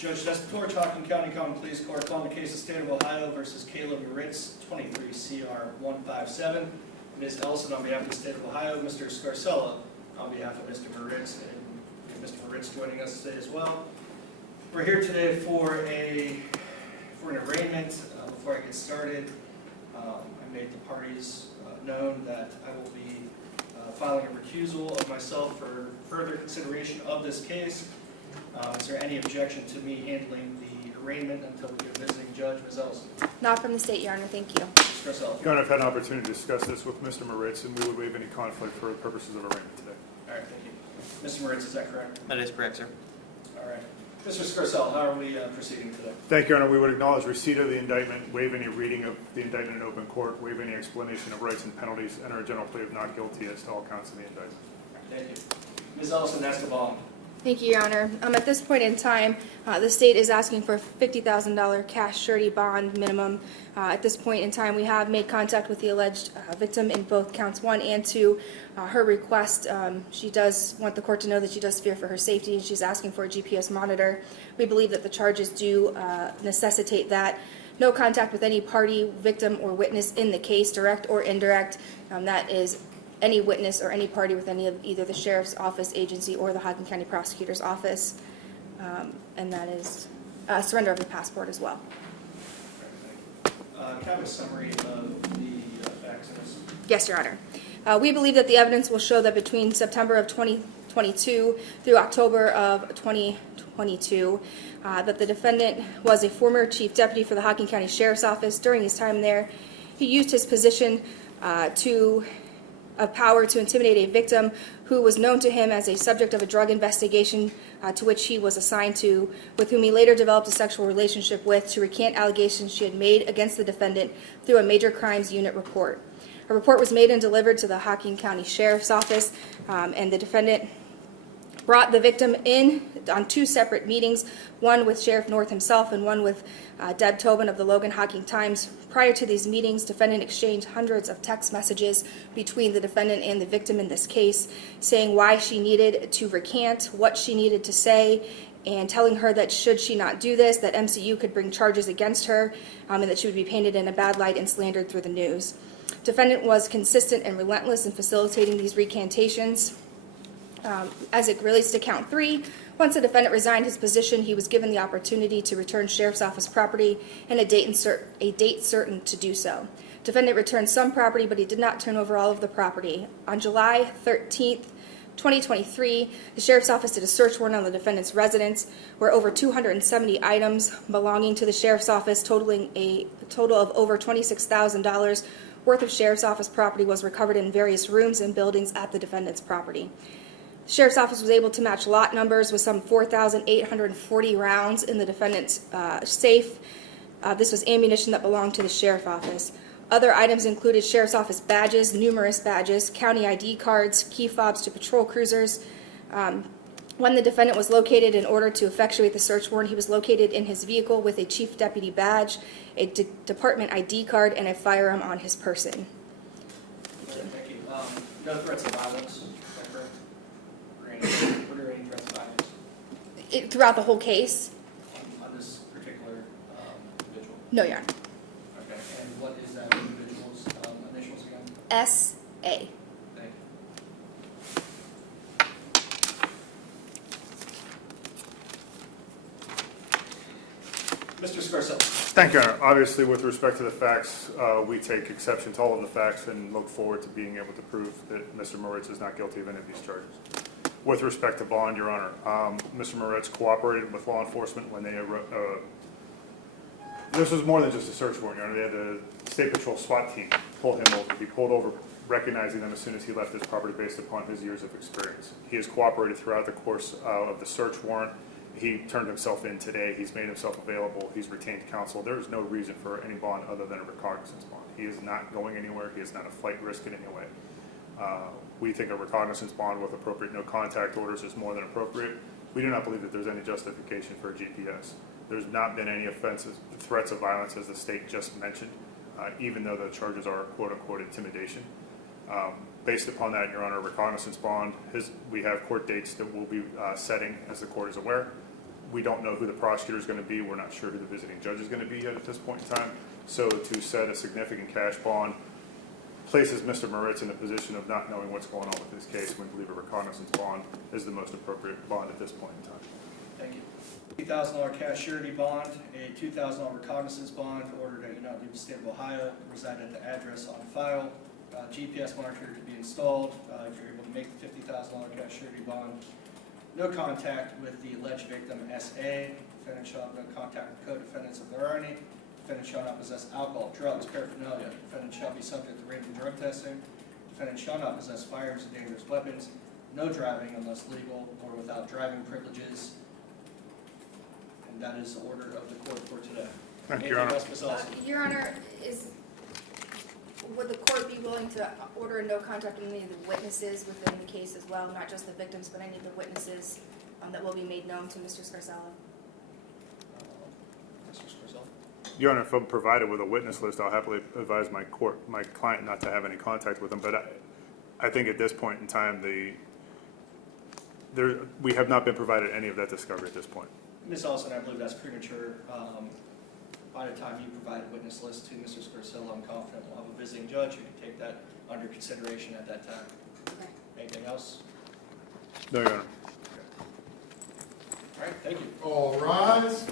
Judge Despotor, Hocking County Common Pleas Court, calling the case of State of Ohio versus Caleb Moritz, 23 CR 157. Ms. Ellison on behalf of the State of Ohio, Mr. Scarcella on behalf of Mr. Moritz, and Mr. Moritz joining us today as well. We're here today for an arraignment. Before I get started, I made the parties known that I will be filing a recusal of myself for further consideration of this case. Is there any objection to me handling the arraignment until we get a visiting judge? Ms. Ellison? Not from the state, Your Honor. Thank you. Mr. Scarcella? Your Honor, I've had an opportunity to discuss this with Mr. Moritz, and we would waive any conflict for the purposes of arraignment today. All right, thank you. Mr. Moritz, is that correct? That is correct, sir. All right. Mr. Scarcella, how are we proceeding today? Thank you, Your Honor. We would acknowledge receipt of the indictment, waive any reading of the indictment in open court, waive any explanation of rights and penalties, enter a general plea of not guilty as to all counts of the indictment. Thank you. Ms. Ellison, that's the bond. Thank you, Your Honor. At this point in time, the state is asking for a $50,000 cash surety bond minimum. At this point in time, we have made contact with the alleged victim in both counts 1 and 2. Her request, she does want the court to know that she does fear for her safety, and she's asking for a GPS monitor. We believe that the charges do necessitate that. No contact with any party, victim, or witness in the case, direct or indirect. That is any witness or any party with any of either the Sheriff's Office, agency, or the Hocking County Prosecutor's Office. And that is surrender of the passport as well. Can I have a summary of the facts in this? Yes, Your Honor. We believe that the evidence will show that between September of 2022 through October of 2022, that the defendant was a former chief deputy for the Hocking County Sheriff's Office. During his time there, he used his position of power to intimidate a victim who was known to him as a subject of a drug investigation to which he was assigned to, with whom he later developed a sexual relationship with, to recant allegations she had made against the defendant through a major crimes unit report. A report was made and delivered to the Hocking County Sheriff's Office, and the defendant brought the victim in on 2 separate meetings, one with Sheriff North himself and one with Deb Tobin of the Logan Hocking Times. Prior to these meetings, defendant exchanged hundreds of text messages between the defendant and the victim in this case, saying why she needed to recant, what she needed to say, and telling her that should she not do this, that MCU could bring charges against her, and that she would be painted in a bad light and slandered through the news. Defendant was consistent and relentless in facilitating these recantations. As it relates to count 3, once the defendant resigned his position, he was given the opportunity to return Sheriff's Office property and a date certain to do so. Defendant returned some property, but he did not turn over all of the property. On July 13th, 2023, the Sheriff's Office did a search warrant on the defendant's residence, where over 270 items belonging to the Sheriff's Office, totaling a total of over $26,000 worth of Sheriff's Office property, was recovered in various rooms and buildings at the defendant's property. The Sheriff's Office was able to match lot numbers with some 4,840 rounds in the defendant's safe. This was ammunition that belonged to the Sheriff's Office. Other items included Sheriff's Office badges, numerous badges, county ID cards, key fobs to patrol cruisers. When the defendant was located in order to effectuate the search warrant, he was located in his vehicle with a chief deputy badge, a department ID card, and a firearm on his person. Thank you. No threats of violence, is that correct? Were there any threats of violence? Throughout the whole case? On this particular individual? No, Your Honor. Okay, and what is that individual's initials again? S.A. Thank you. Mr. Scarcella. Thank you, Your Honor. Obviously, with respect to the facts, we take exception to all of the facts and look forward to being able to prove that Mr. Moritz is not guilty of any of these charges. With respect to bond, Your Honor, Mr. Moritz cooperated with law enforcement when they this was more than just a search warrant, Your Honor. They had the State Patrol SWAT team pull him over. He pulled over, recognizing them as soon as he left his property based upon his years of experience. He has cooperated throughout the course of the search warrant. He turned himself in today. He's made himself available. He's retained counsel. There is no reason for any bond other than a recognizance bond. He is not going anywhere. He is not a flight risk in any way. We think a recognizance bond with appropriate no contact orders is more than appropriate. We do not believe that there's any justification for a GPS. There's not been any offenses, threats of violence, as the state just mentioned, even though the charges are quote-unquote intimidation. Based upon that, Your Honor, recognizance bond, we have court dates that we'll be setting, as the court is aware. We don't know who the prosecutor is going to be. We're not sure who the visiting judge is going to be yet at this point in time. So to set a significant cash bond places Mr. Moritz in a position of not knowing what's going on with his case. We believe a reconnaissance bond is the most appropriate bond at this point in time. Thank you. $2,000 cash surety bond, a $2,000 reconnaissance bond ordered that you not leave the state of Ohio, reside at the address on file. GPS monitor to be installed if you're able to make the $50,000 cash surety bond. No contact with the alleged victim, S.A. Defendant shall have no contact with co-defendants if there are any. Defendant shall not possess alcohol, drugs, paraphernalia. Defendant shall be subject to random drug testing. Defendant shall not possess firearms and dangerous weapons. No driving unless legal or without driving privileges. And that is the order of the court for today. Thank you, Your Honor. Anything else, Ms. Olson? Your Honor, would the court be willing to order a no contact on any of the witnesses within the case as well, not just the victims, but any of the witnesses that will be made known to Mr. Scarcella? Mr. Scarcella? Your Honor, if I'm provided with a witness list, I'll happily advise my client not to have any contact with them. But I think at this point in time, we have not been provided any of that discovery at this point. Ms. Olson, I believe that's premature. By the time you provide a witness list to Mr. Scarcella, I'm confident we'll have a visiting judge who can take that under consideration at that time. Okay. Anything else? No, Your Honor. All right, thank you. All rise.